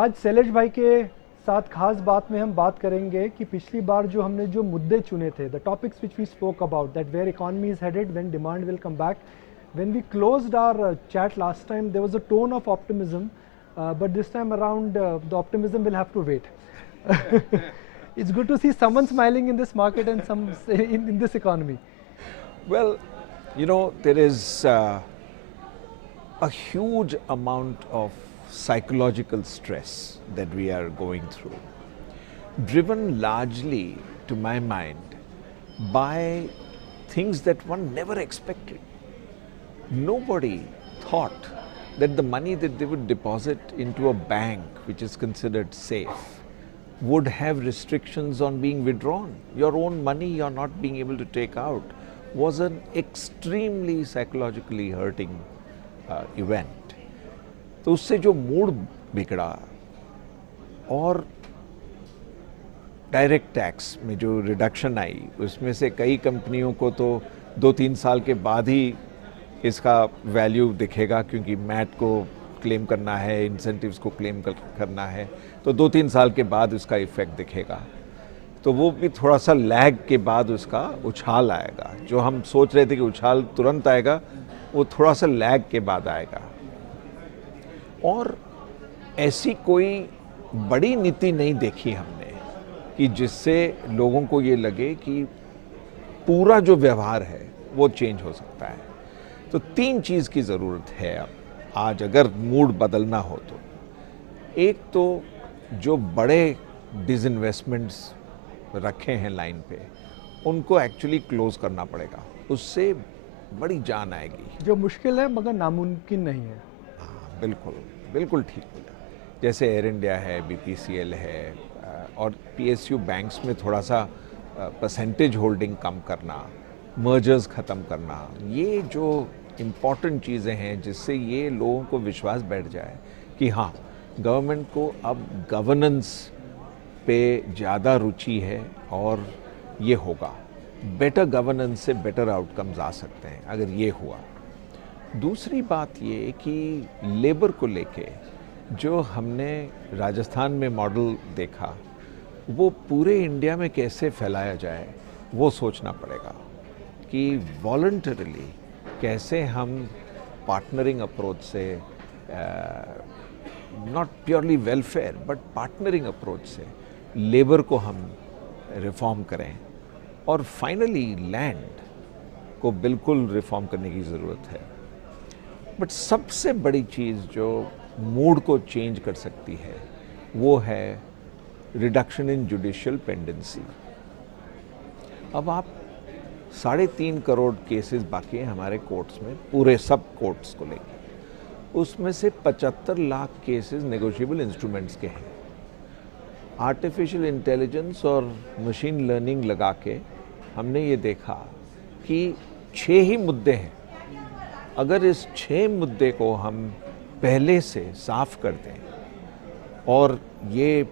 आज शैलेश भाई के साथ खास बात में हम बात करेंगे कि पिछली बार जो हमने जो मुद्दे चुने थे, the topics which we spoke about, that where economy is headed, when demand will come back. When we closed our chat last time, there was a tone of optimism, but this time around the optimism will have to wait. It's good to see someone smiling in this market and some in this economy. Well, there is a huge amount of psychological stress that we are going through, driven largely, to my mind, by things that one never expected. Nobody thought that the money that they would deposit into a bank, which is considered safe, would have restrictions on being withdrawn. Your own money you're not being able to take out was an extremely psychologically hurting event. तो उससे जो mood बिगड़ा और direct tax में जो reduction आई, उसमें से कई कंपनियों को तो 2-3 साल के बाद ही इसका वैल्यू दिखेगा, क्योंकि मैट को क्लेम करना है, इंसेंटिव्स को क्लेम करना है, तो 2-3 साल के बाद उसका इफ़ेक्ट दिखेगा. तो वो भी थोड़ा सा लैग के बाद उसका उछाल आएगा. जो हम सोच रहे थे कि उछाल तुरंत आएगा, वो थोड़ा सा लैग के बाद आएगा. और ऐसी कोई बड़ी नीति नहीं देखी हमने कि जिससे लोगों को ये लगे कि पूरा जो व्यवहार है वो चेंज हो सकता है. तो 3 चीज़ की ज़रूरत है अब, आज अगर मूड बदलना हो तो. एक तो जो बड़े डिसइन्वेस्टमेंट्स रखे हैं लाइन पे, उनको एक्चुअली क्लोज करना पड़ेगा. उससे बड़ी जान आएगी. जो मुश्किल है मगर नामुमकिन नहीं है. हाँ, बिल्कुल बिल्कुल ठीक बोला. जैसे एयर इंडिया है, BPCL है, और PSU बैंक्स में थोड़ा सा परसेंटेज होल्डिंग कम करना, मर्जर्स ख़त्म करना, ये जो इम्पॉर्टेंट चीज़ें हैं जिससे ये लोगों को विश्वास बैठ जाए कि हाँ, गवर्नमेंट को अब गवर्नेंस पे ज़्यादा रुचि है और ये होगा. बेटर गवर्नेंस से बेटर आउटकम्स आ सकते हैं अगर ये हुआ. दूसरी बात ये कि लेबर को लेके जो हमने राजस्थान में मॉडल देखा, वो पूरे इंडिया में कैसे फैलाया जाए वो सोचना पड़ेगा कि वॉलंटरली कैसे हम पार्टनरिंग अप्रोच से, not purely welfare but partnering approach से लेबर को हम रिफॉर्म करें. और फाइनली लैंड को बिल्कुल रिफॉर्म करने की ज़रूरत है. बट सबसे बड़ी चीज़ जो मूड को चेंज कर सकती है वो है रिडक्शन इन जुडिशियल पेंडेंसी. अब आप 3.5 करोड़ केसेस बाकी हैं हमारे कोर्ट्स में, पूरे सब कोर्ट्स को लेकर. उसमें से 75 लाख केसेस नेगोशिएबल इंस्ट्रूमेंट्स के हैं. आर्टिफिशियल इंटेलिजेंस और मशीन लर्निंग लगा के हमने ये देखा कि 6 ही मुद्दे हैं. अगर इस 6 मुद्दे को हम पहले से साफ कर दें और ये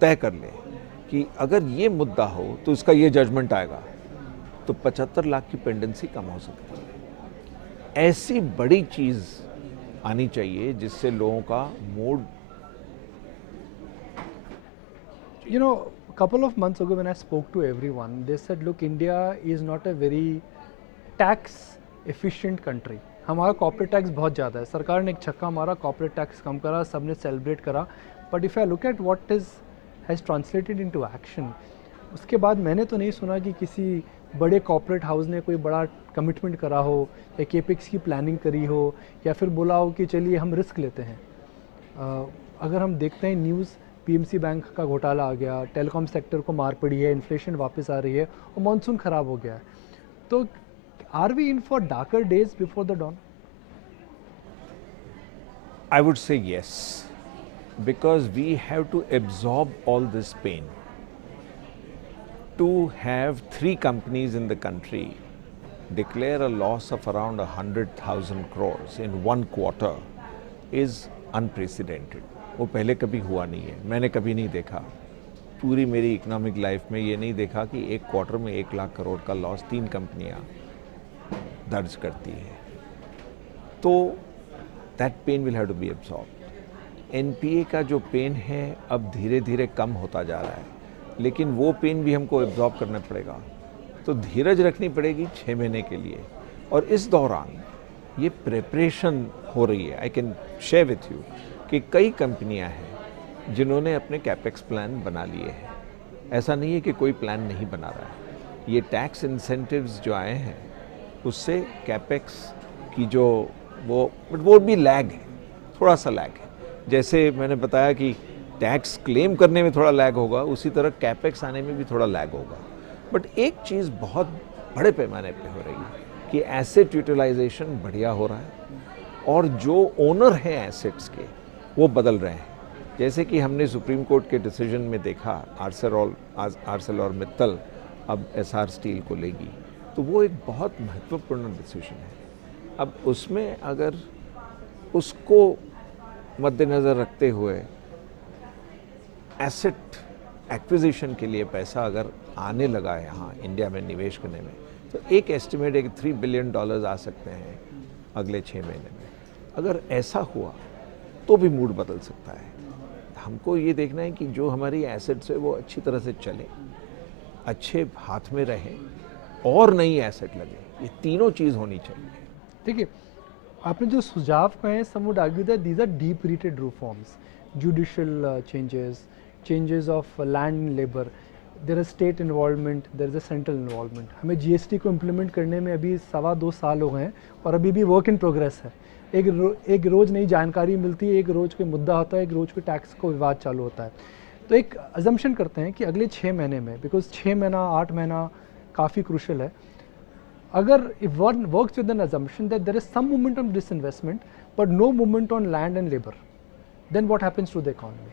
तय कर लें कि अगर ये मुद्दा हो तो इसका ये जजमेंट आएगा, तो 75 लाख की पेंडेंसी कम हो सकती है. ऐसी बड़ी चीज़ आनी चाहिए जिससे लोगों का mood. You know, a couple of months ago when I spoke to everyone, they said, look, India is not a very tax efficient country. हमारा कॉर्पोरेट टैक्स बहुत ज़्यादा है. सरकार ने एक छक्का मारा, कॉर्पोरेट टैक्स कम करा, सबने सेलिब्रेट करा. But if I look at what has translated into action, उसके बाद मैंने तो नहीं सुना कि किसी बड़े कॉर्पोरेट हाउस ने कोई बड़ा कमिटमेंट करा हो या केपेक्स की प्लानिंग करी हो या फिर बोला हो कि चलिए हम रिस्क लेते हैं. अगर हम देखते हैं न्यूज़, PMC बैंक का घोटाला आ गया, टेलीकॉम सेक्टर को मार पड़ी है, इन्फ्लेशन वापस आ रही है और मॉनसून ख़राब हो गया है. तो are we in for darker days before the dawn? I would say yes, because we have to absorb all this pain. To have 3 companies in the country declare a loss of around 100,000 crores in 1 quarter is unprecedented. वो पहले कभी हुआ नहीं है, मैंने कभी नहीं देखा. पूरी मेरी इकोनॉमिक लाइफ में ये नहीं देखा कि एक क्वार्टर में 1 लाख करोड़ का लॉस 3 कंपनियां दर्ज करती है. तो that pain will have to be absorbed. NPA का जो पेन है अब धीरे धीरे कम होता जा रहा है, लेकिन वो पेन भी हमको एब्जॉर्ब करना पड़ेगा। तो धीरज रखनी पड़ेगी 6 महीने के लिए, और इस दौरान ये प्रिपरेशन हो रही है। I can share with you कि कई कंपनियां हैं जिन्होंने अपने कैपेक्स प्लान बना लिए हैं। ऐसा नहीं है कि कोई प्लान नहीं बना रहा है। ये टैक्स इंसेंटिव्स जो आए हैं उससे कैपेक्स की जो वो भी लैग है, थोड़ा सा लैग है। जैसे मैंने बताया कि टैक्स क्लेम करने में थोड़ा लैग होगा, उसी तरह कैपेक्स आने में भी थोड़ा लैग होगा। बट एक चीज़ बहुत बड़े पैमाने पे हो रही है कि एसेट यूटिलाइजेशन बढ़िया हो रहा है, और जो ओनर हैं एसेट्स के वो बदल रहे हैं। जैसे कि हमने सुप्रीम कोर्ट के डिसीजन में देखा, आर्सेलॉरमित्तल अब एसआर स्टील को लेगी, तो वो एक बहुत महत्वपूर्ण डिसीजन है। अब उसमें अगर उसको मद्देनज़र रखते हुए एसेट एक्विजिशन के लिए पैसा अगर आने लगा है यहाँ इंडिया में निवेश करने में, तो एक एस्टिमेट है कि $3 बिलियन आ सकते हैं अगले 6 महीने में। अगर ऐसा हुआ तो भी मूड बदल सकता है। हमको ये देखना है कि जो हमारी एसेट्स है वो अच्छी तरह से चले, अच्छे हाथ में रहे, और नई एसेट लगे। ये तीनों चीज़ होनी चाहिए। देखिए, आपने जो सुझाव कहे, some would argue that these are deep rooted reforms, judicial changes of land and labour, there is state involvement, there is a central involvement. हमें जीएसटी को इम्प्लीमेंट करने में अभी 2.25 साल हो गए हैं और अभी भी वर्क इन प्रोग्रेस है। एक रोज़ नई जानकारी मिलती है, एक रोज़ कोई मुद्दा होता है, एक रोज़ कोई टैक्स को विवाद चालू होता है। तो एक अजम्पशन करते हैं कि अगले 6 महीने में, बिकॉज 6 महीना 8 महीना काफ़ी क्रूशल है, अगर if one works with an assumption that there is some movement on disinvestment but no movement on land and labor, then what happens to the economy?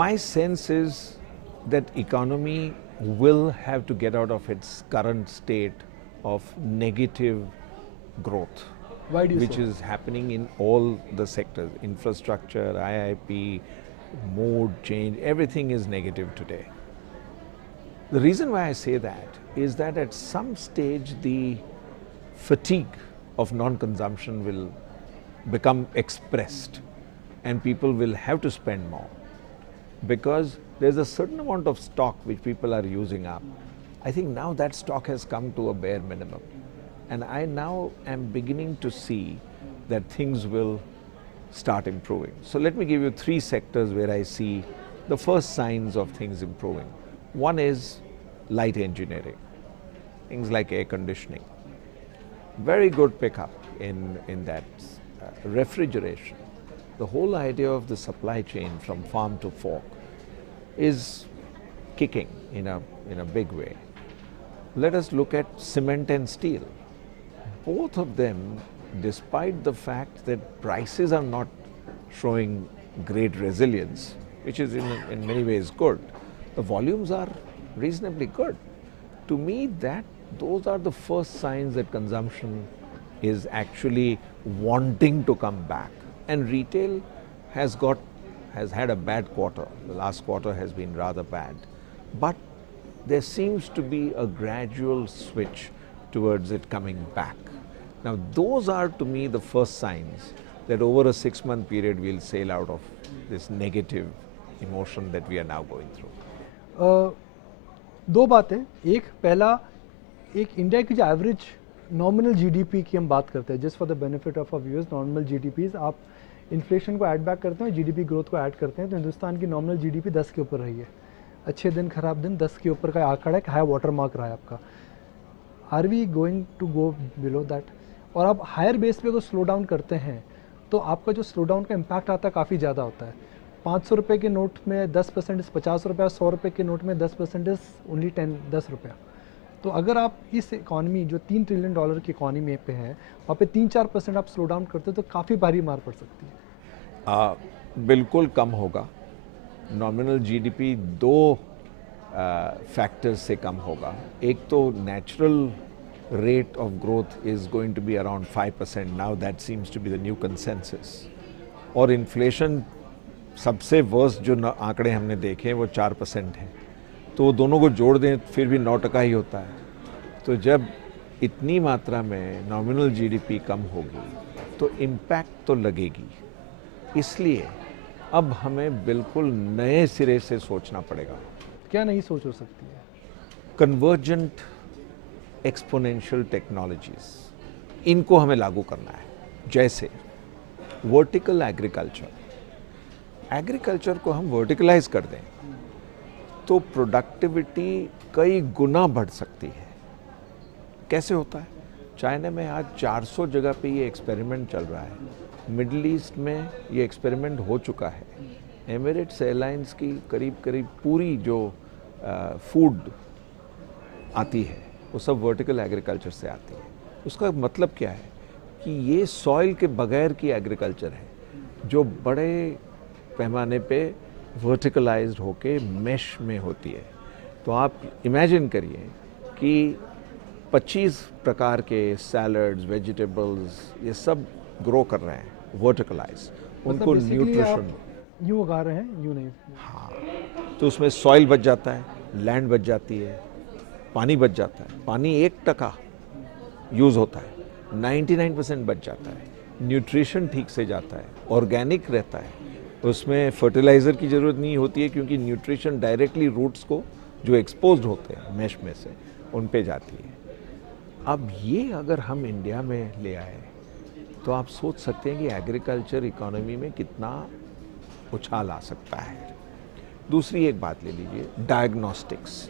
My sense is that economy will have to get out of its current state of negative growth. Why do you which say? is happening in all the sectors, infrastructure, IIP, mode change, everything is negative today. The reason why I say that is that at some stage the fatigue of non-consumption will become expressed and people will have to spend more, because there's a certain amount of stock which people are using up. I think now that stock has come to a bare minimum, and I now am beginning to see that things will start improving. So let me give you 3 sectors where I see the first signs of things improving. One is light engineering, things like air conditioning. Very good pickup in that. Refrigeration, the whole idea of the supply chain from farm to fork is kicking in a big way. Let us look at cement and steel. Both of them, despite the fact that prices are not showing great resilience, which is in many ways good, the volumes are reasonably good. To me, those are the first signs that consumption is actually wanting to come back. And retail has had a bad quarter. The last quarter has been rather bad. But there seems to be a gradual switch towards it coming back. Now, those are to me the first signs that over a 6-month period we'll sail out of this negative emotion that we are now going through. दो बातें, एक पहला, एक India की जो average nominal GDP की हम बात करते हैं, just for the benefit of viewers, nominal GDPs, आप इन्फ्लेशन को ऐड बैक करते हैं, जीडीपी ग्रोथ को ऐड करते हैं, तो हिंदुस्तान की नॉमिनल जीडीपी 10 के ऊपर रही है। अच्छे दिन खराब दिन 10 के ऊपर का आंकड़ा है, हाई वाटर मार्क रहा है आपका। Are we going to go below that? और आप हायर बेस पे अगर स्लो डाउन करते हैं तो आपका जो स्लो डाउन का इम्पैक्ट आता है काफ़ी ज़्यादा होता है। 500 रुपये के नोट में 10% इस 50 रुपये, 100 रुपये के नोट में 10% इस ओनली 10 रुपया। तो अगर आप इस इकॉनमी जो $3 ट्रिलियन की इकॉनमी पे है, वहाँ पे 3-4% आप स्लो डाउन करते हो तो काफ़ी भारी मार पड़ सकती है। बिल्कुल कम होगा। नॉमिनल जीडीपी 2 फैक्टर्स से कम होगा। एक तो natural rate of growth is going to be around 5%. Now that seems to be the new consensus. और इन्फ्लेशन सबसे वर्स्ट जो आंकड़े हमने देखे वो 4% है, तो दोनों को जोड़ दें फिर भी 9% ही होता है। तो जब इतनी मात्रा में नॉमिनल जीडीपी कम होगी तो इम्पैक्ट तो लगेगी। इसलिए अब हमें बिल्कुल नए सिरे से सोचना पड़ेगा। क्या नई सोच हो सकती है? कन्वर्जेंट एक्सपोनेंशियल टेक्नोलॉजीज, इनको हमें लागू करना है। जैसे वर्टिकल एग्रीकल्चर, एग्रीकल्चर को हम वर्टिकलाइज कर दें तो प्रोडक्टिविटी कई गुना बढ़ सकती है। कैसे होता है? चाइना में आज 400 जगह पे ये एक्सपेरिमेंट चल रहा है। मिडल ईस्ट में ये एक्सपेरिमेंट हो चुका है। एमिरेट्स एयरलाइंस की करीब करीब पूरी जो फूड आती है वो सब वर्टिकल एग्रीकल्चर से आती है। उसका मतलब क्या है कि ये सॉइल के बगैर की एग्रीकल्चर है जो बड़े पैमाने पे वर्टिकलाइज्ड होके मेश में होती है। तो आप इमेजिन करिए कि 25 प्रकार के सैलड्स, वेजिटेबल्स, ये सब ग्रो कर रहे हैं वर्टिकलाइज। उनको न्यूट्रिशन यूँ उगा रहे हैं, यूँ नहीं। हाँ, तो उसमें सॉइल बच जाता है, लैंड बच जाती है, पानी बच जाता है। पानी 1% यूज़ होता है, 99% बच जाता है। न्यूट्रिशन ठीक से जाता है, ऑर्गेनिक रहता है, उसमें फर्टिलाइज़र की ज़रूरत नहीं होती है क्योंकि न्यूट्रिशन डायरेक्टली रूट्स को जो एक्सपोज्ड होते हैं मैश में से उन पे जाती है। अब ये अगर हम इंडिया में ले आए तो आप सोच सकते हैं कि एग्रीकल्चर इकोनॉमी में कितना उछाल आ सकता है। दूसरी एक बात ले लीजिए, डायग्नोस्टिक्स।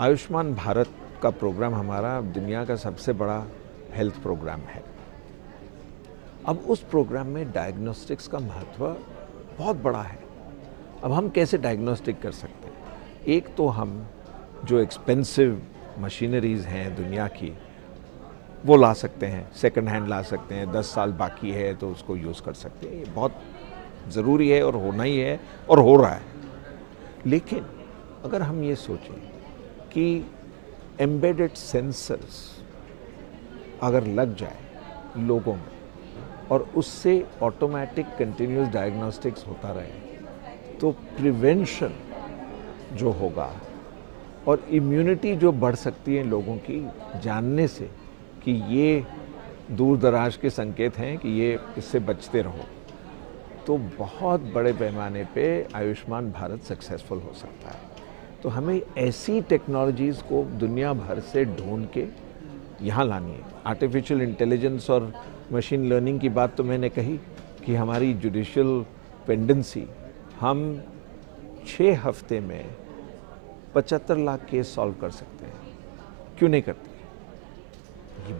आयुष्मान भारत का प्रोग्राम हमारा दुनिया का सबसे बड़ा हेल्थ प्रोग्राम है। अब उस प्रोग्राम में डायग्नोस्टिक्स का महत्व बहुत बड़ा है। अब हम कैसे डायग्नोस्टिक कर सकते हैं? एक तो हम जो एक्सपेंसिव मशीनरीज़ हैं दुनिया की वो ला सकते हैं, सेकंड हैंड ला सकते हैं, 10 साल बाकी है तो उसको यूज़ कर सकते हैं। ये बहुत ज़रूरी है और होना ही है और हो रहा है। लेकिन अगर हम ये सोचें कि एम्बेडेड सेंसर्स अगर लग जाए लोगों में और उससे ऑटोमेटिक कंटिन्यूस डायग्नोस्टिक्स होता रहे तो प्रिवेंशन जो होगा और इम्यूनिटी जो बढ़ सकती है लोगों की जानने से कि ये दूर दराज के संकेत हैं कि ये इससे बचते रहो, तो बहुत बड़े पैमाने पे आयुष्मान भारत सक्सेसफुल हो सकता है। तो हमें ऐसी टेक्नोलॉजीज़ को दुनिया भर से ढूंढ के यहाँ लानी है। आर्टिफिशियल इंटेलिजेंस और मशीन लर्निंग की बात तो मैंने कही कि हमारी जुडिशियल पेंडेंसी हम 6 हफ्ते में 75 लाख केस सॉल्व कर सकते हैं। क्यों नहीं करते?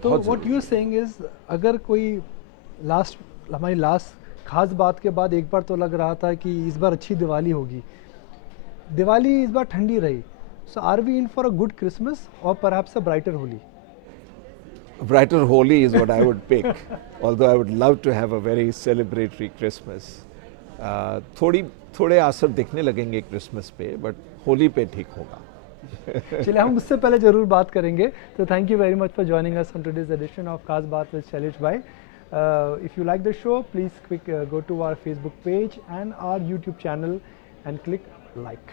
तो what you are saying is, अगर कोई हमारी लास्ट खास बात के बाद एक बार तो लग रहा था कि इस बार अच्छी दिवाली होगी, दिवाली इस बार ठंडी रही, so are we in for a good Christmas और perhaps a brighter Holi? Brighter Holi is what I would pick, although I would love to have a very celebratory Christmas. थोड़े असर दिखने लगेंगे क्रिसमस पे, बट होली पे ठीक होगा। चलिए, हम उससे पहले जरूर बात करेंगे। तो thank you very much for joining us on today's edition of Khaas Baat with Shailesh bhai. If you like the show, please quick go to our Facebook page and our YouTube channel and click like.